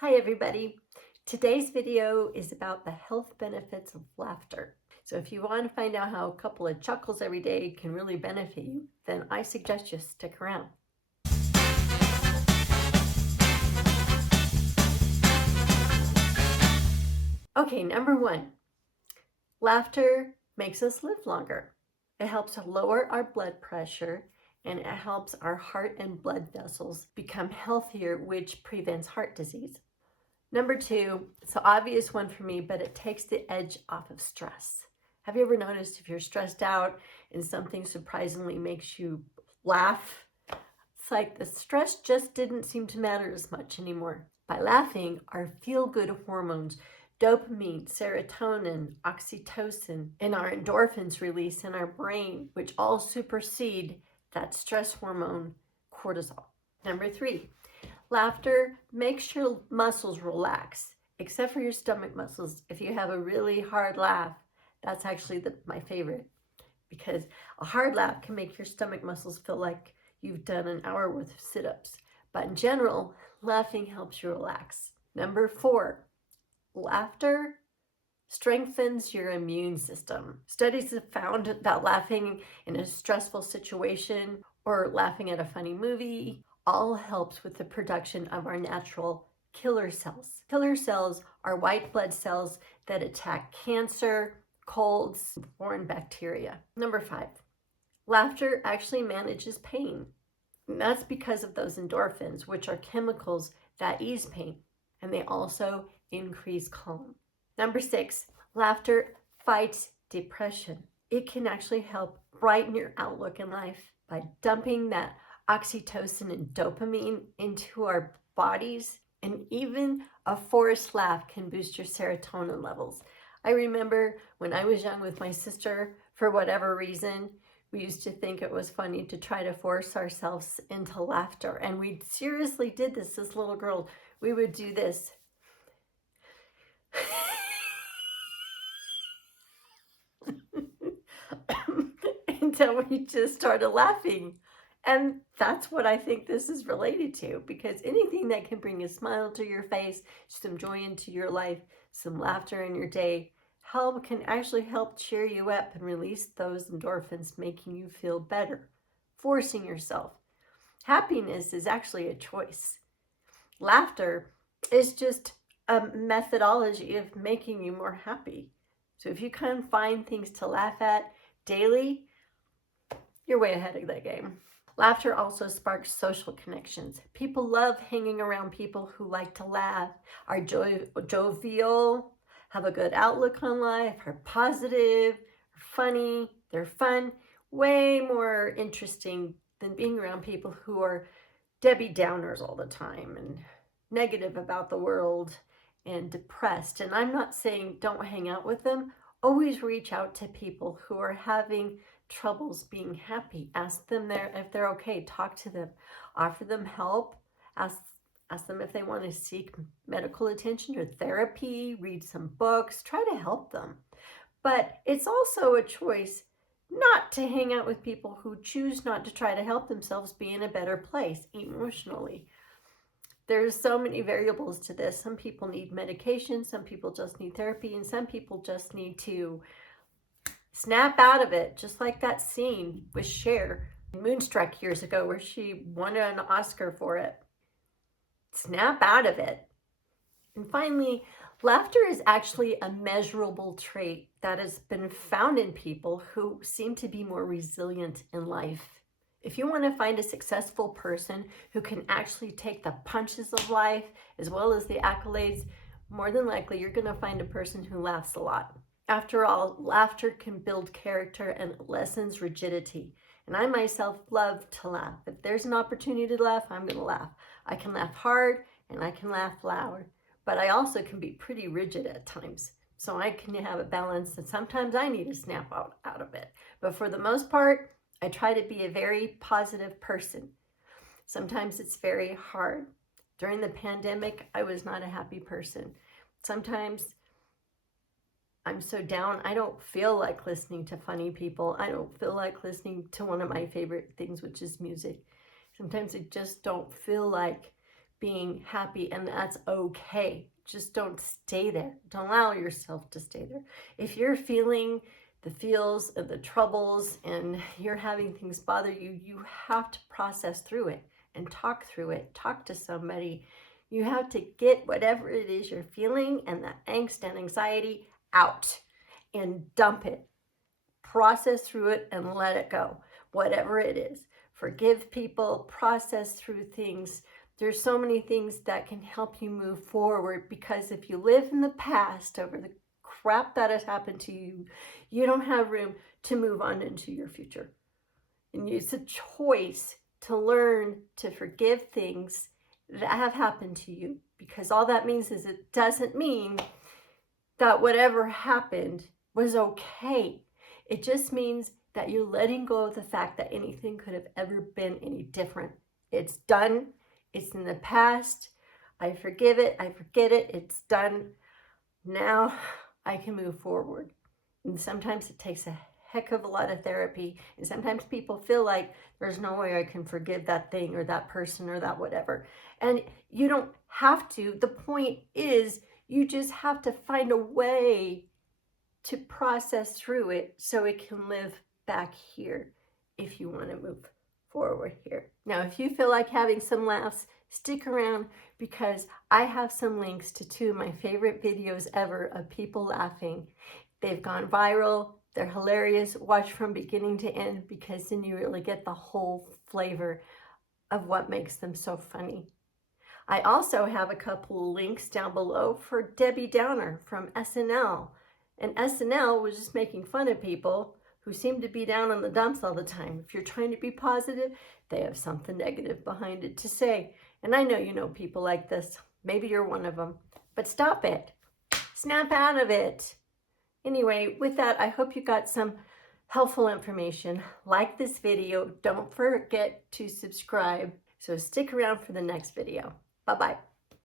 Hi everybody. Today's video is about the health benefits of laughter. So if you want to find out how a couple of chuckles every day can really benefit you, then I suggest you stick around. Okay, number one, laughter makes us live longer. It helps to lower our blood pressure and it helps our heart and blood vessels become healthier, which prevents heart disease. Number two, it's an obvious one for me, but it takes the edge off of stress. Have you ever noticed if you're stressed out and something surprisingly makes you laugh? It's like the stress just didn't seem to matter as much anymore. By laughing, our feel-good hormones, dopamine, serotonin, oxytocin, and our endorphins release in our brain, which all supersede that stress hormone, cortisol. Number three, laughter makes your muscles relax, except for your stomach muscles. If you have a really hard laugh, that's actually my favorite, because a hard laugh can make your stomach muscles feel like you've done an hour worth of sit-ups. But in general, laughing helps you relax. Number four, laughter strengthens your immune system. Studies have found that laughing in a stressful situation or laughing at a funny movie all helps with the production of our natural killer cells. Killer cells are white blood cells that attack cancer, colds, foreign bacteria. Number five, laughter actually manages pain. And that's because of those endorphins, which are chemicals that ease pain, and they also increase calm. Number six, laughter fights depression. It can actually help brighten your outlook in life by dumping that oxytocin and dopamine into our bodies. And even a forced laugh can boost your serotonin levels. I remember when I was young with my sister, for whatever reason, we used to think it was funny to try to force ourselves into laughter. And we seriously did this as little girls. We would do this. Until we just started laughing. And that's what I think this is related to, because anything that can bring a smile to your face, some joy into your life, some laughter in your day, can actually help cheer you up and release those endorphins, making you feel better, forcing yourself. Happiness is actually a choice. Laughter is just a methodology of making you more happy. So if you can find things to laugh at daily, you're way ahead of the game. Laughter also sparks social connections. People love hanging around people who like to laugh, are jovial, have a good outlook on life, are positive, are funny, they're fun. Way more interesting than being around people who are Debby Downers all the time and negative about the world and depressed. And I'm not saying don't hang out with them. Always reach out to people who are having troubles being happy. Ask them if they're okay. Talk to them. Offer them help. Ask them if they want to seek medical attention or therapy. Read some books. Try to help them. But it's also a choice not to hang out with people who choose not to try to help themselves be in a better place emotionally. There's so many variables to this. Some people need medication. Some people just need therapy. And some people just need to snap out of it, just like that scene with Cher in Moonstruck years ago where she won an Oscar for it. Snap out of it. And finally, laughter is actually a measurable trait that has been found in people who seem to be more resilient in life. If you want to find a successful person who can actually take the punches of life as well as the accolades, more than likely you're going to find a person who laughs a lot. After all, laughter can build character and lessens rigidity. And I myself love to laugh. If there's an opportunity to laugh, I'm going to laugh. I can laugh hard and I can laugh loud. But I also can be pretty rigid at times. So I can have a balance, and sometimes I need to snap out of it. But for the most part, I try to be a very positive person. Sometimes it's very hard. During the pandemic, I was not a happy person. Sometimes I'm so down, I don't feel like listening to funny people. I don't feel like listening to one of my favorite things, which is music. Sometimes I just don't feel like being happy, and that's okay. Just don't stay there. Don't allow yourself to stay there. If you're feeling the feels and the troubles and you're having things bother you, you have to process through it and talk through it. Talk to somebody. You have to get whatever it is you're feeling and the angst and anxiety out and dump it. Process through it and let it go, whatever it is. Forgive people, process through things. There's so many things that can help you move forward, because if you live in the past over the crap that has happened to you, you don't have room to move on into your future. And it's a choice to learn to forgive things that have happened to you, because all that means is it doesn't mean that whatever happened was okay. It just means that you're letting go of the fact that anything could have ever been any different. It's done. It's in the past. I forgive it. I forget it. It's done. Now I can move forward. And sometimes it takes a heck of a lot of therapy. And sometimes people feel like there's no way I can forgive that thing or that person or that whatever. And you don't have to. The point is, you just have to find a way to process through it so it can live back here if you want to move forward here. Now, if you feel like having some laughs, stick around, because I have some links to 2 of my favorite videos ever of people laughing. They've gone viral. They're hilarious. Watch from beginning to end, because then you really get the whole flavor of what makes them so funny. I also have a couple of links down below for Debby Downer from SNL. And SNL was just making fun of people who seem to be down in the dumps all the time. If you're trying to be positive, they have something negative behind it to say. And I know you know people like this. Maybe you're one of them. But stop it. Snap out of it. Anyway, with that, I hope you got some helpful information. Like this video. Don't forget to subscribe. So stick around for the next video. Bye-bye.